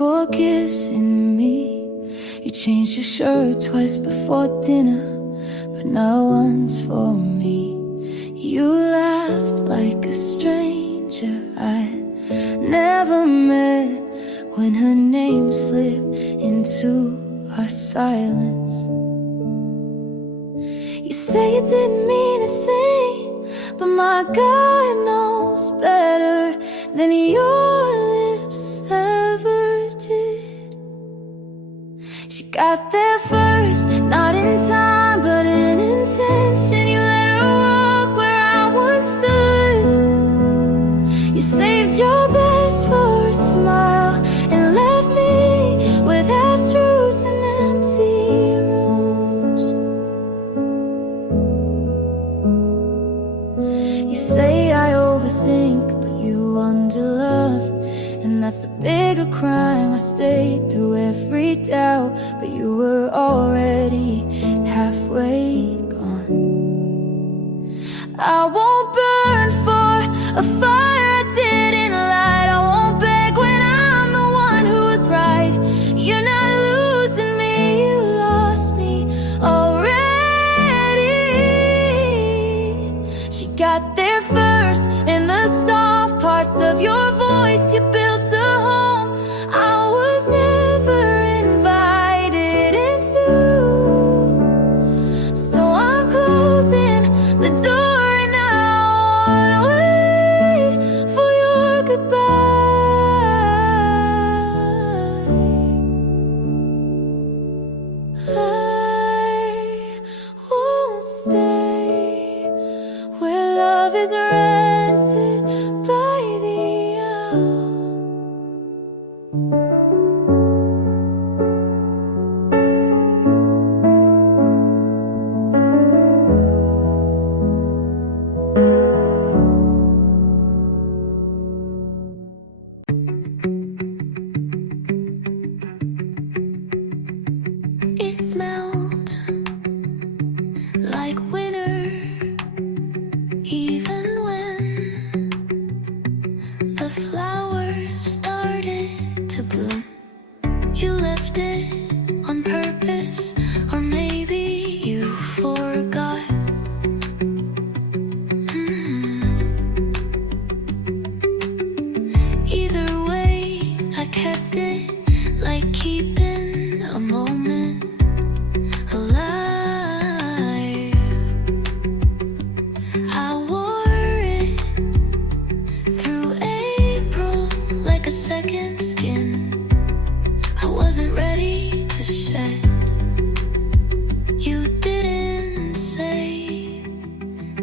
for kissing me. You changed your shirt twice before dinner, but not once for me. You laughed like a stranger I'd never met when her name slipped into our silence. You say you didn't mean a thing, but my God knows better than your lips ever did. She got there first, not in time, but in intention. You let her walk where I once stood. You saved your best for a smile and left me with half-truths and empty rooms. You say I overthink, but you underlove, and that's a bigger crime. I stayed through every doubt, but you were already halfway gone. I won't burn for a fire I didn't light. I won't beg when I'm the one who's right. You're not losing me, you lost me already. She got there first, in the soft parts of your voice. You built a home I was never invited into. So I'm closing the door and I won't wait for your goodbye. I won't stay where love is rented by the hour. It smelled like winter, even when the flowers started to bloom. You left it on purpose, or maybe you forgot. Either way, I kept it, like keeping a moment alive. I wore it through April like a second skin. I wasn't ready to shed. You didn't say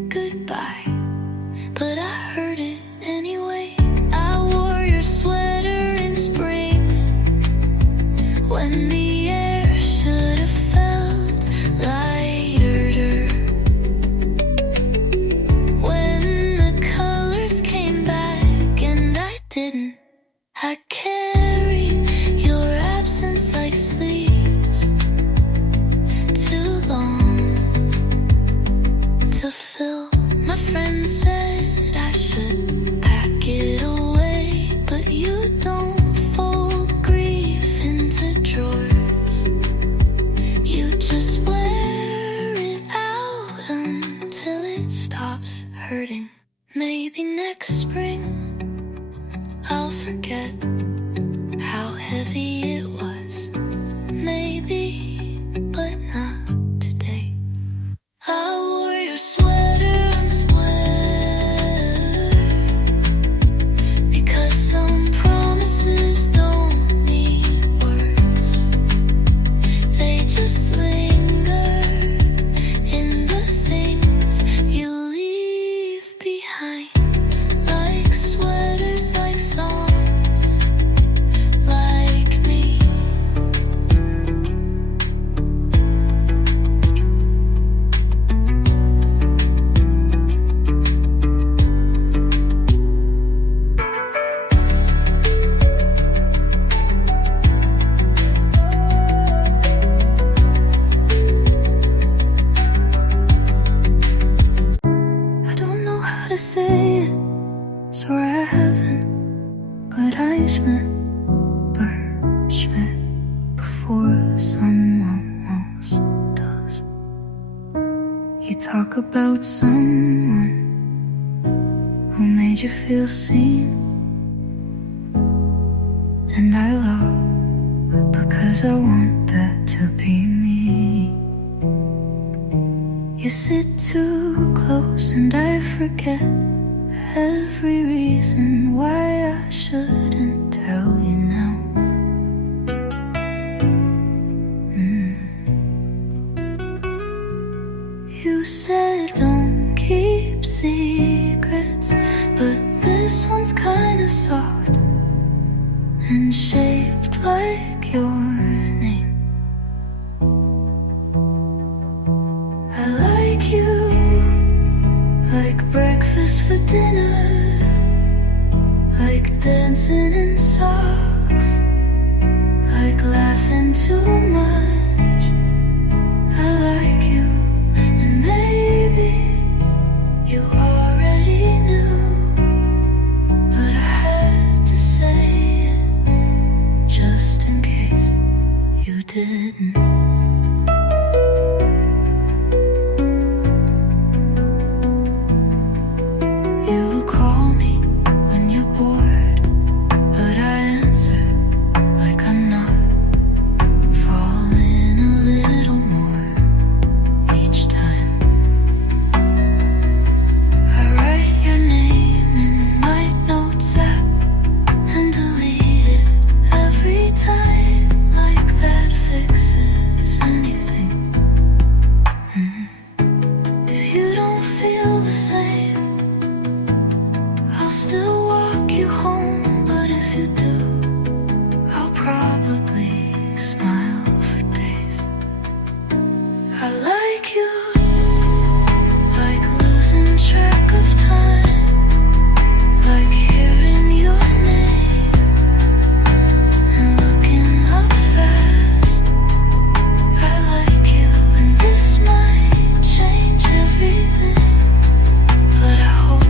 goodbye, but I heard it anyway. I wore your sweater in spring when the air should have felt lighter. When the colors came back and I didn't, I carried your absence like sleeves, too long to fill. My friend said I should pack it away, but you don't fold grief into drawers. about someone who made you feel seen. And I love because I want that to be me. You sit too close and I forget every reason why I shouldn't tell you now. You said don't keep secrets, but this one's kinda soft and shaped like your name. I like you, like breakfast for dinner, like dancing in socks, like laughing too much. I like you, and maybe you already knew, but I had to say it just in case you didn't. You call me when you're bored, but I answer like I'm not. Falling a little more each time. I write your name in my notes app and delete it every time, like that fixes anything. If you don't feel the same, I'll still walk you home, but if you do, I'll probably smile for days. I like you, like losing track of time, like hearing your name and looking up fast. I like you, and this might change everything, but I hope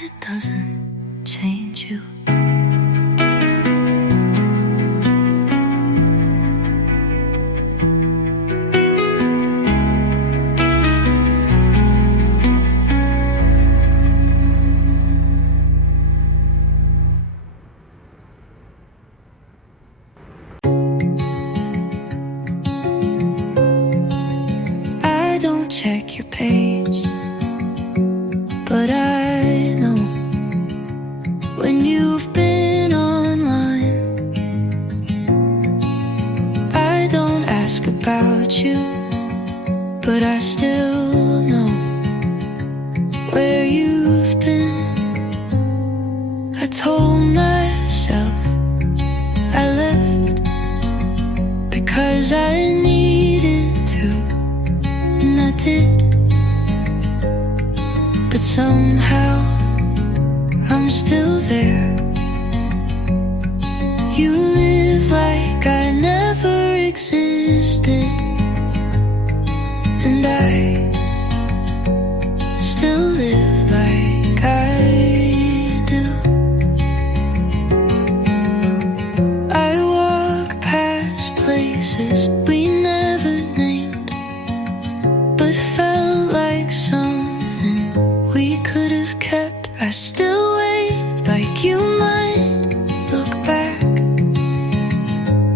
it doesn't change you. I don't check your page, but I know when you've been online. I don't ask about you, but I still know where you've been. I told myself I left because I needed to, and I did, but somehow I'm still there. You live like I never existed, and I still live like I do. I walk past places we never named, but felt like something we could have kept. I still wait like you might look back.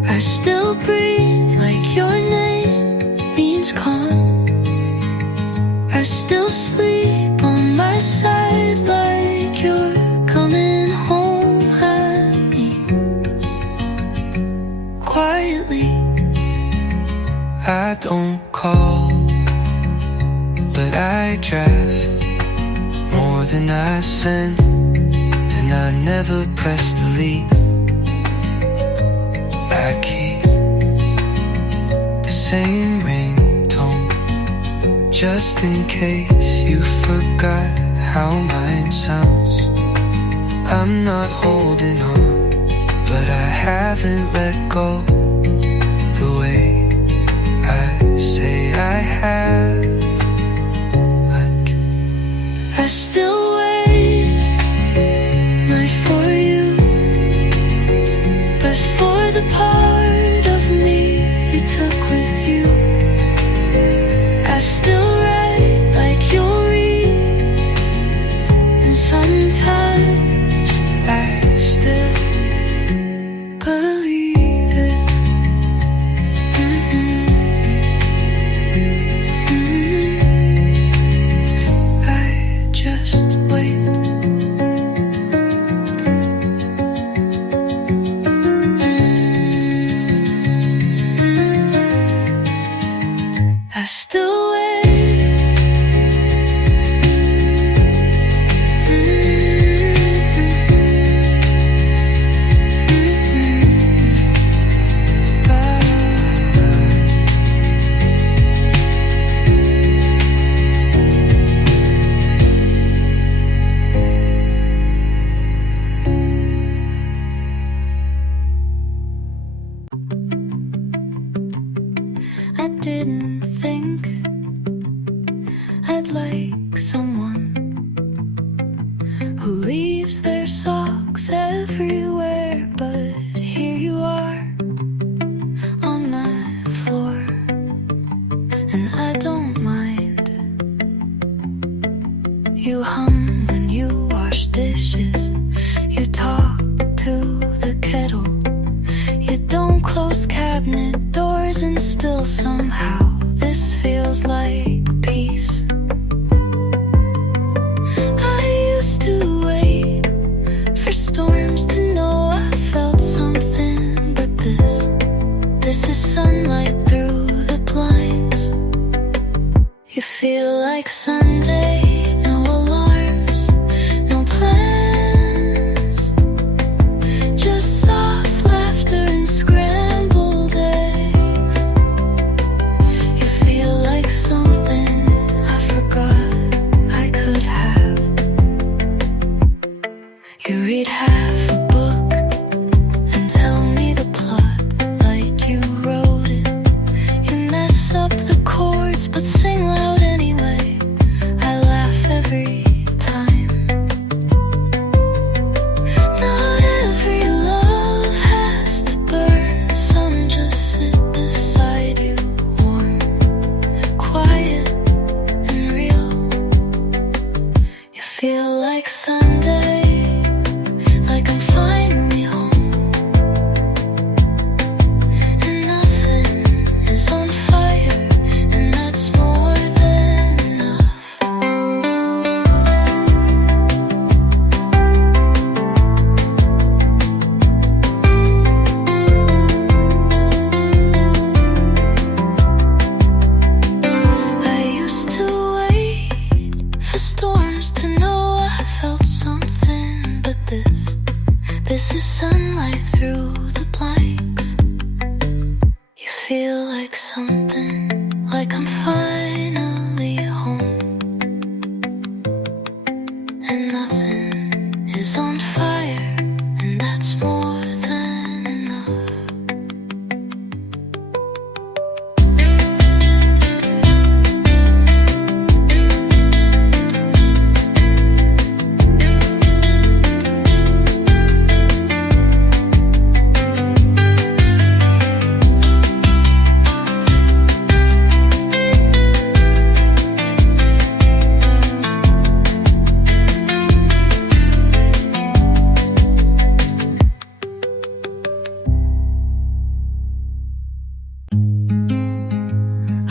I still breathe like your name means calm. I still sleep on my side like you're coming home at me quietly. I don't call, but I draft more than I send, and I never press delete. I keep the same ringtone just in case you forgot how mine sounds. I'm not holding on, but I haven't let go the way I say I have. Like I still wait, not for you, but for the part of me you took with you. I still write I didn't think I'd like someone who leaves their socks everywhere, but here you are on my floor, and I don't mind. You hum when you wash dishes, you talk to the kettle, you don't close cabinet doors, and still somehow this feels like peace. I used to wait for storms to know I felt something, but this is sunlight through the blinds. You feel like Sunday, no alarms, no plans, just soft laughter and scrambled eggs. You feel like something I forgot I could have. You read half a book and tell me the plot like you wrote it. You mess up the chords but sing loud anyway. I laugh every time. Not every love has to burn. Some just sit beside you, warm, quiet and real. You feel like Sunday, like I'm finally home, and nothing is on fire, and that's more than enough. I used to wait for storms to know I felt something, but this is sunlight through the blanks. You feel like something, like I'm finally home, and nothing is on fire, and that's more than enough.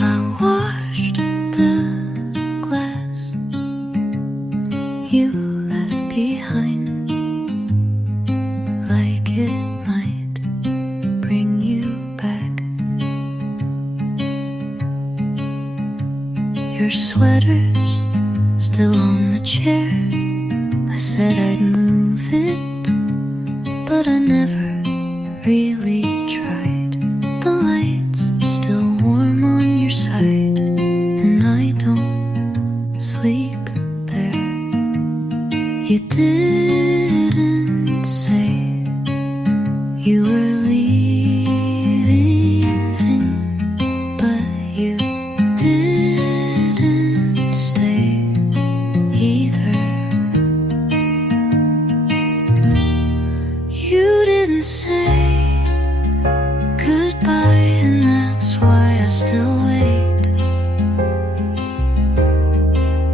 I washed the glass you left behind, like it might bring you back. Your sweater's still on the chair. I said I'd move it, but I never really tried. The lights still warm on your side, and I don't sleep there. You didn't say you were leaving, but you didn't stay either. You didn't say goodbye, and that's why I still wait.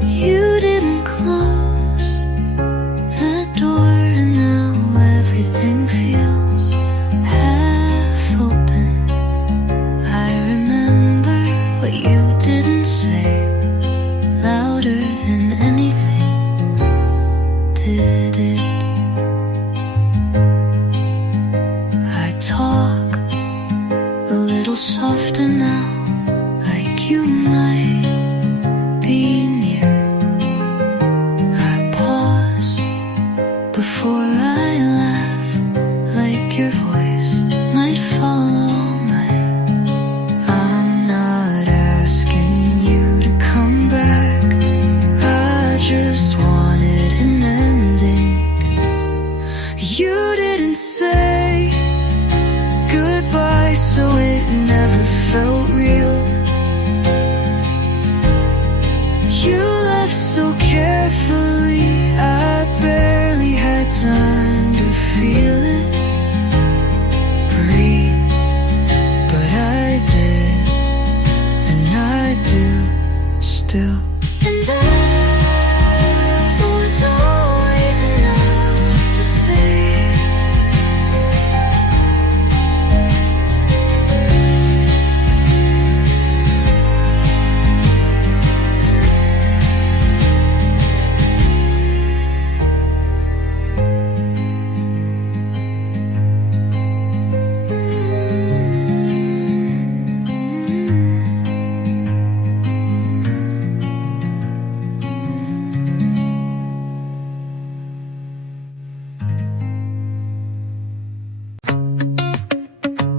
You didn't close the door, and now everything feels half open. I remember what you didn't say, louder than anything did it. I talk a little softer now, like you might be near. I pause before I laugh, like your voice might follow mine. I'm not asking you to come back, I just wanted an ending. You didn't say goodbye, so it never felt real. You left so carefully, I barely had time to feel it breathe. But I did, and I do still. And that was always enough to stay.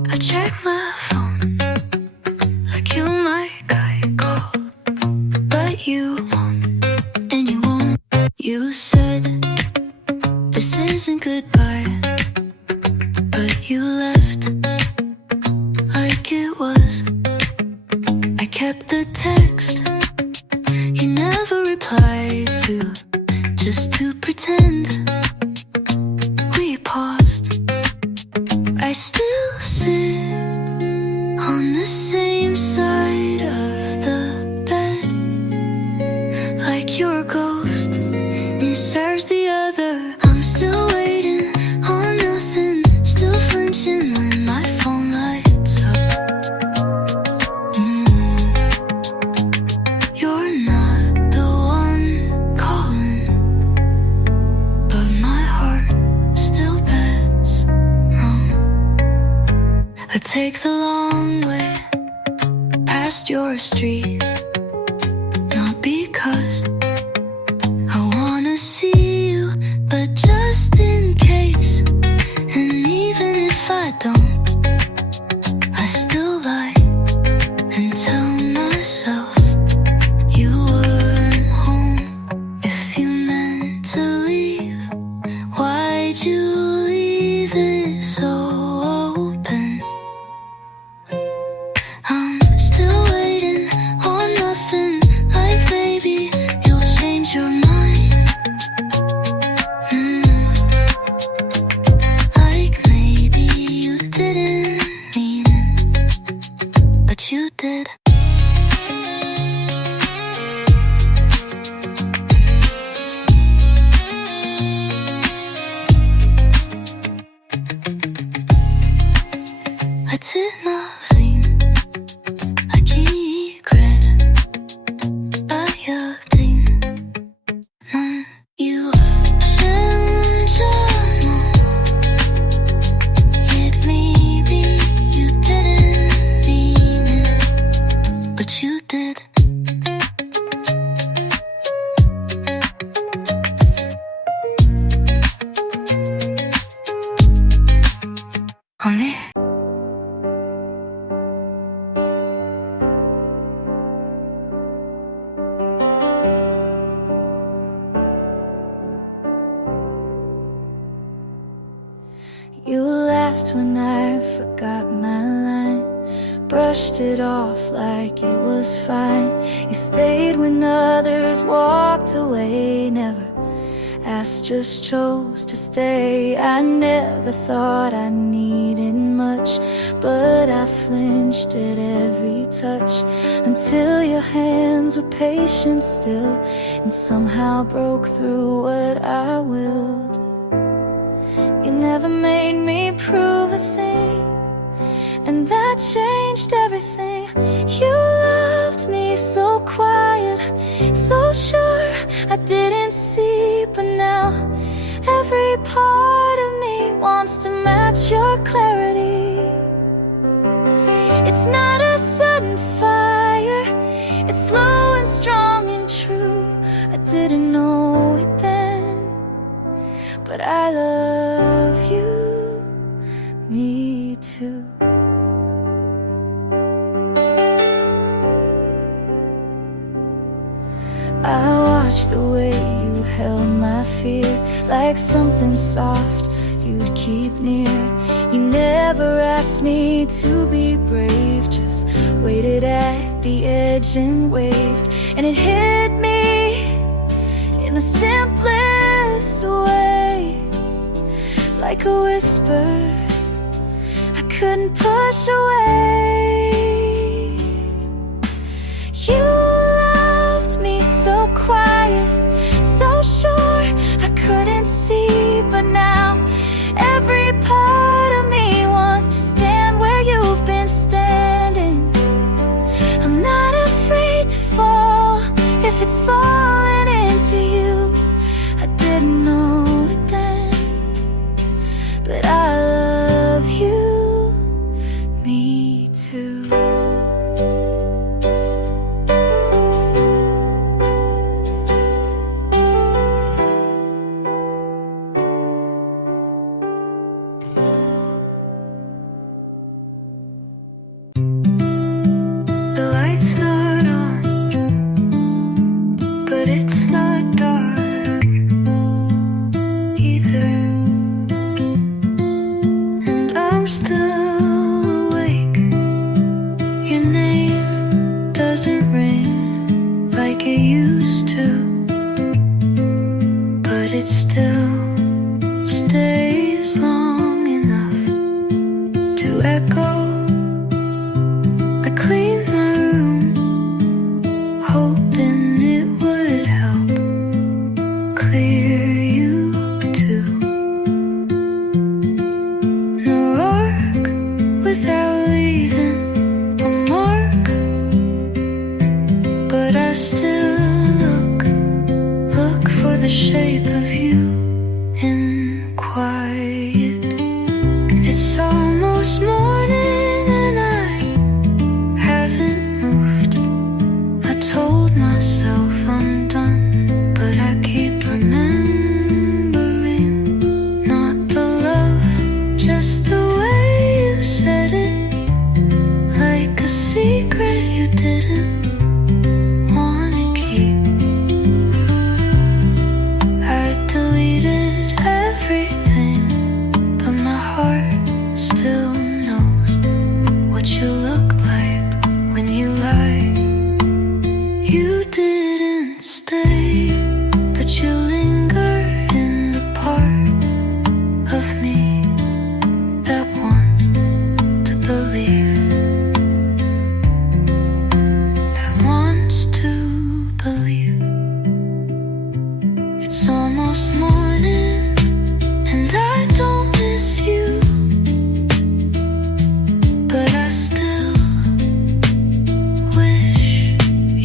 I check my phone, like you might get called, but you won't, and you won't. You said this isn't goodbye, but you left like it was. I kept the text you never replied to, just to pretend we paused. I still sit on the same side of the bed, like your ghost serves the other. I'm still waiting on nothing, still flinching when my phone lights up. You're not the one calling, but my heart still bets wrong. I take the long way past your street, not because I wanna see you, but just in case. And even if I don't, I still lie and tell myself you weren't home. If you meant to leave, why'd you leave it so open? I'm still waiting on nothing, like maybe you'll change your mind. Like maybe you didn't mean it, but you did. I did nothing, I keep credit, I think you change your mind. It maybe you didn't mean it, but you did. Only you laughed when I forgot my line, brushed it off like it was fine. You stayed when others walked away, never asked, just chose to stay. I never thought I needed much, but I flinched at every touch, until your hands were patient still, and somehow broke through what I willed. You never made me prove a thing, and that changed everything. You loved me so quiet, so sure I didn't see, but now every part of me wants to match your clarity. It's not a sudden fire, it's slow and strong and true. I didn't know it then, but I love you, me too. I watched the way you held my fear, like something soft you'd keep near. You never asked me to be brave, just waited at the edge and waved. And it hit me in the simplest way, like a whisper I couldn't push away. You loved me so quiet, so sure I couldn't see, but now every part of me wants to stand where you've been standing. I'm not afraid to fall if it's falling into you. I didn't know it then, but I love you, me too. It still stays long enough to echo. I cleaned my room, hoping it would help clear you too. No arc without leaving a mark, but I still look for the shape of you in quiet. It's almost morning and I haven't moved. I told myself I'm done, but I keep remembering not the love, just the way you said it, like a secret you didn't wanna keep. Everything, but my heart still knows what you look like when you lie. You didn't stay, but you linger in the part of me that wants to believe, that wants to believe. It's almost morning and I don't miss you, but I still wish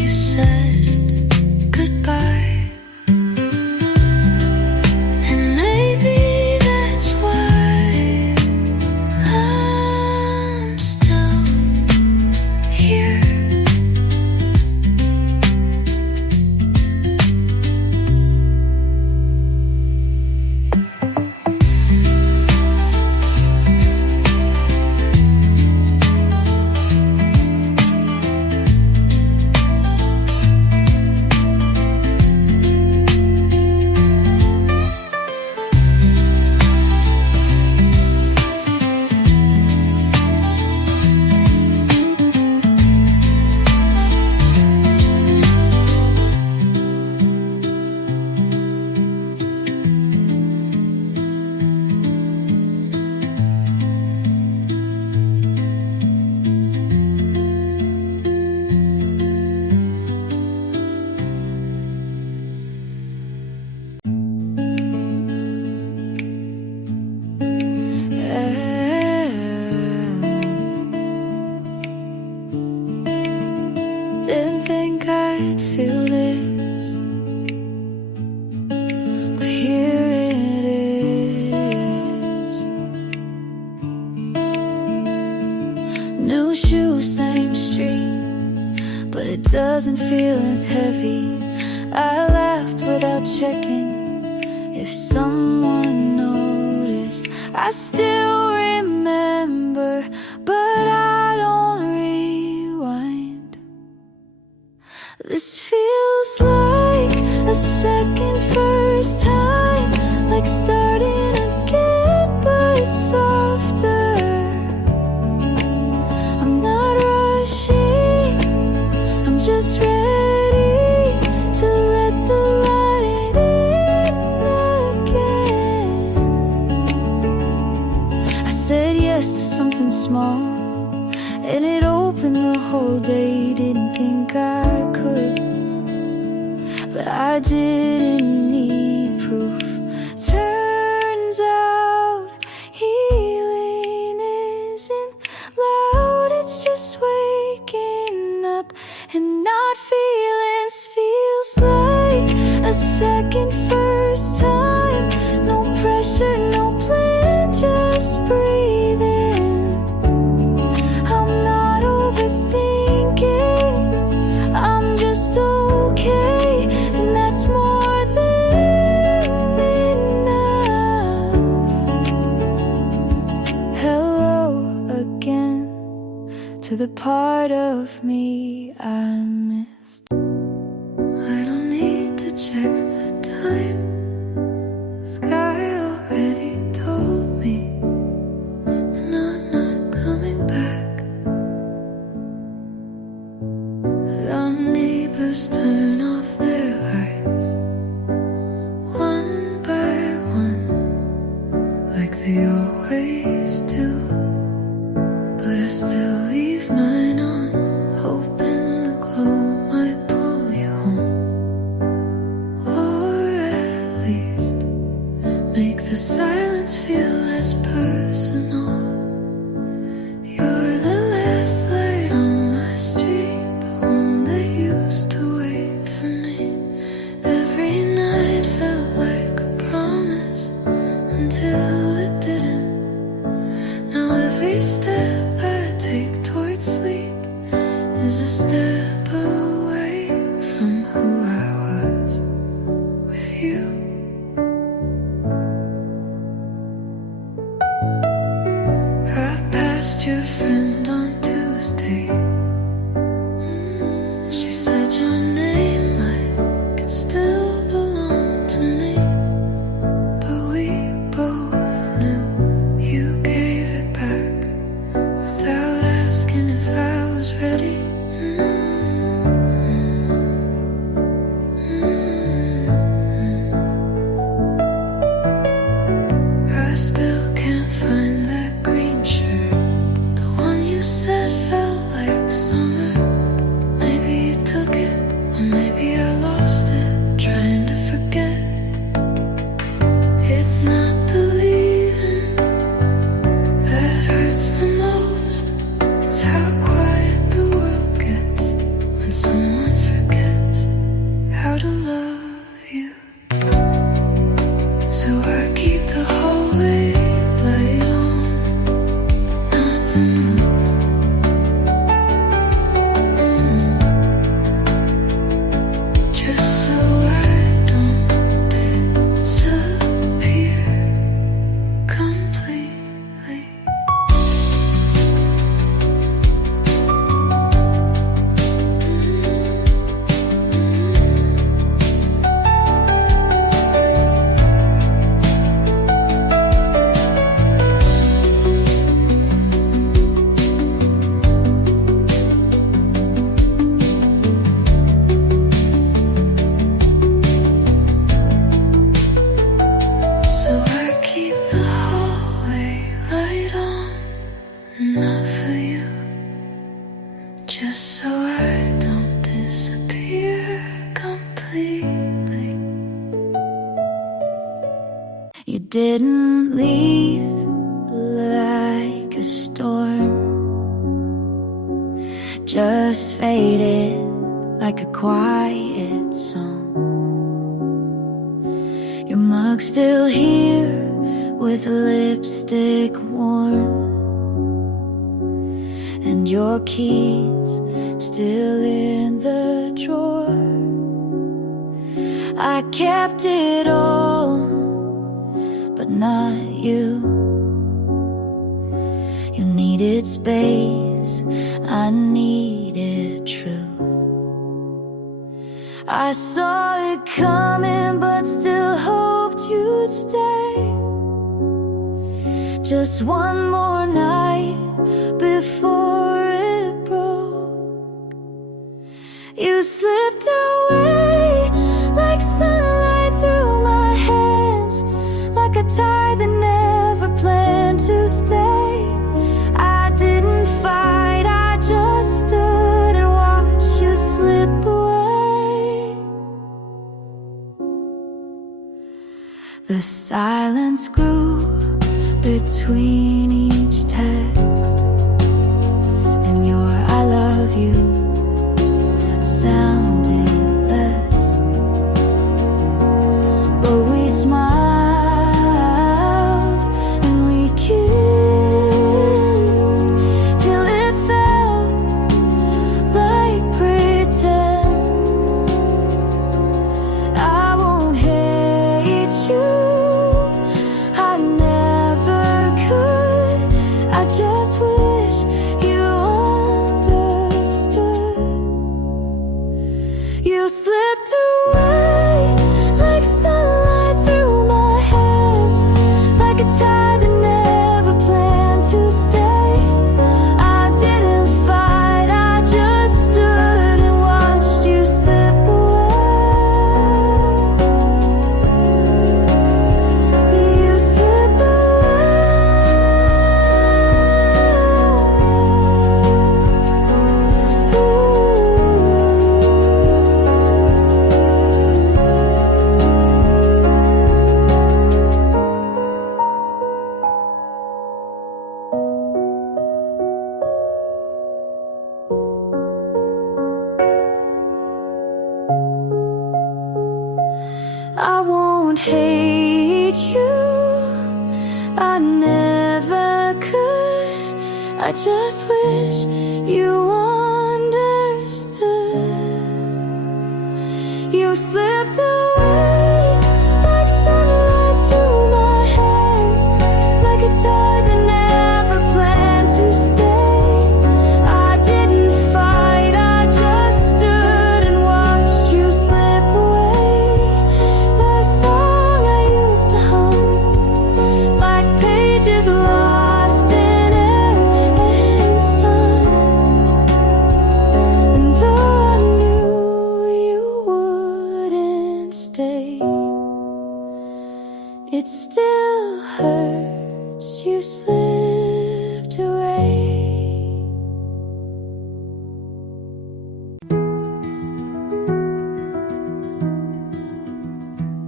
you said goodbye. And maybe that's why I'm still here. Didn't think I'd feel this, but here it is. New shoes, same street, but it doesn't feel as heavy. I laughed without checking if someone noticed. I still remember, but I don't rewind. This feels like a second first time, like starting again, but small, and it opened the whole day. Didn't think I could, but I didn't need proof. Turns out healing isn't loud, it's just waking up and not feelings. Feels like a second first time. No pressure, no plan, just breathing. I'm not overthinking, I'm just okay, and that's more than enough. Hello again to the part of me I missed. I don't need to check the time, the sky already told me, and I'm not coming back. Our neighbors turn off their lights, one by one, like they always do, but I still leave mine on, hoping the glow might pull you home, or at least make the silence feel less personal. You're the last light on my street, the one that used to wait for me. Every night felt like a promise until it didn't. Now every step I take towards sleep is a step away from who I was with you. I passed your friend on Tuesday. She said your name like it still belonged to me, but we both knew you gave it back without asking if I was ready. I still can't find that green shirt, the one you said felt like summer. Maybe you took it, or maybe I lost it, trying to forget. It's not the leaving that hurts the most, it's how quiet the world gets when someone forgets how to love you. So I keep the hallway light on, nothing moves. Just so I don't disappear completely. So I keep the hallway light on, not for you, just so I don't disappear completely. You didn't leave like a storm, just faded like a quiet song. Your mug's still here with lipstick warm, and your keys still in the drawer. I kept it all, but not you. You needed space, I needed truth. I saw it coming, but still hoped you'd stay. Just one more night before it broke. You slipped away like sunlight through my hands, like a tide that never planned to stay. I did The silence grew between each text, and your I love you sounded less. But we smiled and we kissed till it felt like pretend. I won't hate you, I never could. I just wish you understood. You slipped away like sunlight through my hands, like a tide that never planned to stay. I didn't fight, I just stood and watched you slip away. You slip I won't hate you, I never could. I just wish you understood. You slipped away like sunlight through my hands, like a tide that never planned to stay. I didn't fight, I just stood and watched you slip away. The song I used to hum, like pages lost in air and sun. And though I knew you wouldn't stay, it still hurts. You slipped away.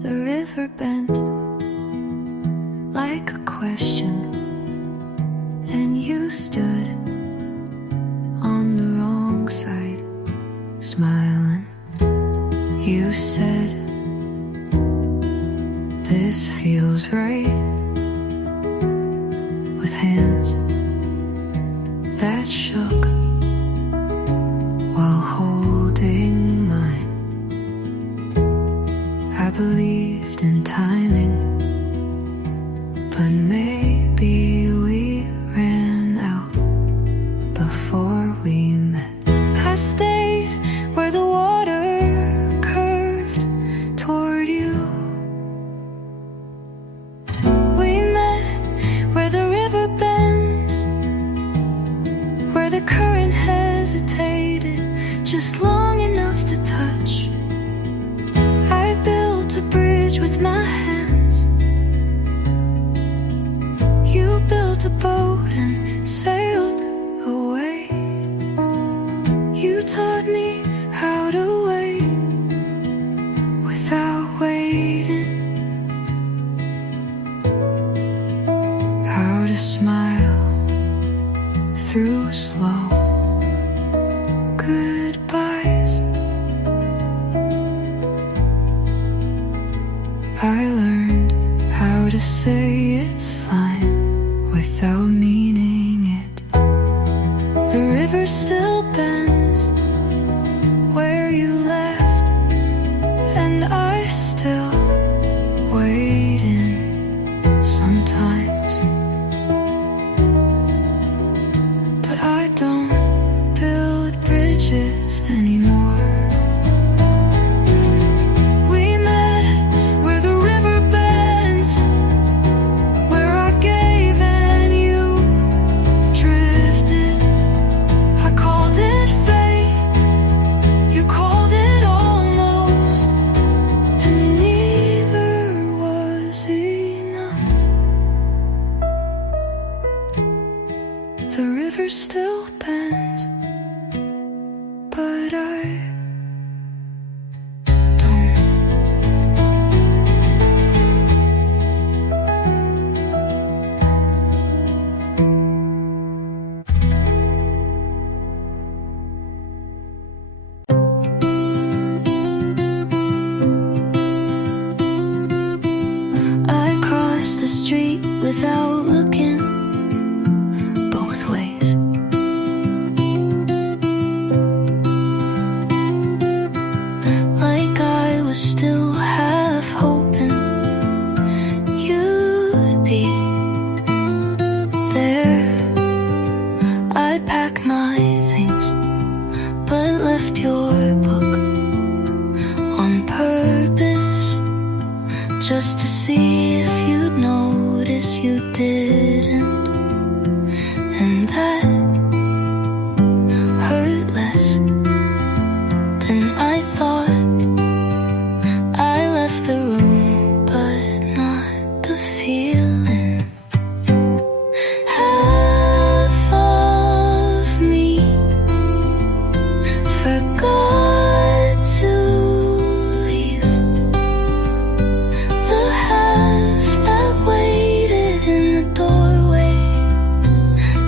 The river bent like a question, and you stood on the wrong side, smiling. You said, "This feels right," with hands that shook while holding mine. I believed in timing, but maybe we ran out before we met. I stayed where the water curved toward you. We met where the river bends, where the current hesitated just long enough to touch. I built a bridge with my hands. You built a boat and sailed away. You taught me how to wait without waiting, how to smile through slow goodbyes. I learned how to say it's fine without meaning it. The river still bends where you left, and I still waiting sometimes. But I don't build bridges anymore. We met where the river bends, where I gave and you drifted. I called it fate, you called it almost, and neither was enough. The river still bends, but I don't. my things, but left your book on purpose, just to see if you'd notice. You didn't, and that hurt less than I thought. I left the room, but not the feeling. Half of me forgot to leave. The half that waited in the doorway,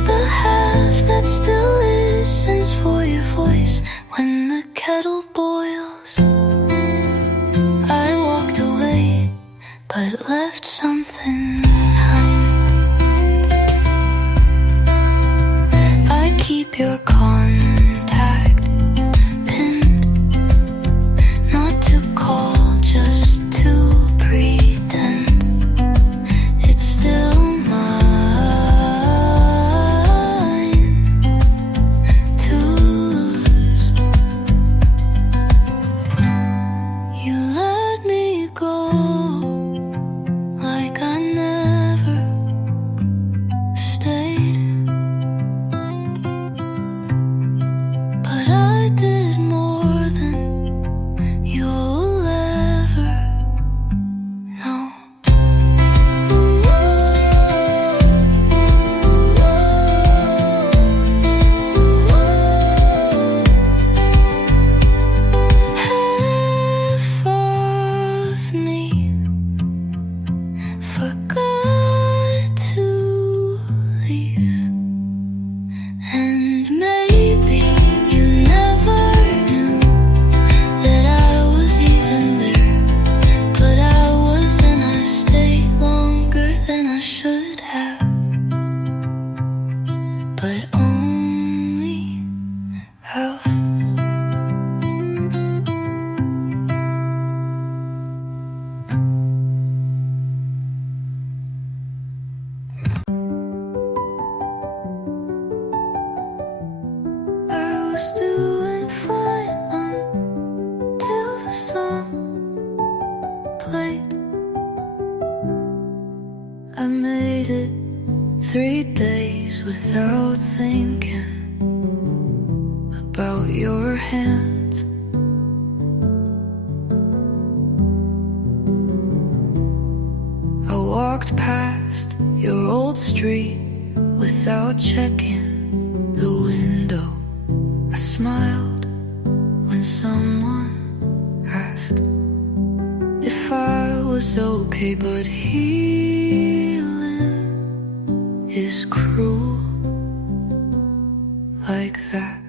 the half that still listens for your voice when the kettle boils. I walked away, but left something behind. I keep your contact pinned, not to call, just to pretend it's still mine to lose. You let me go like I never stayed, but I did more than you'll ever know. Half of me forgot to leave, and maybe you never knew that I was even there, but I was, and I stayed longer than I should have, but only half. I was doing fine until the song played. I made it 3 days without thinking about your hands. I walked past your old street without checking the window. I smiled when someone asked if I was okay, but healing is cruel like that.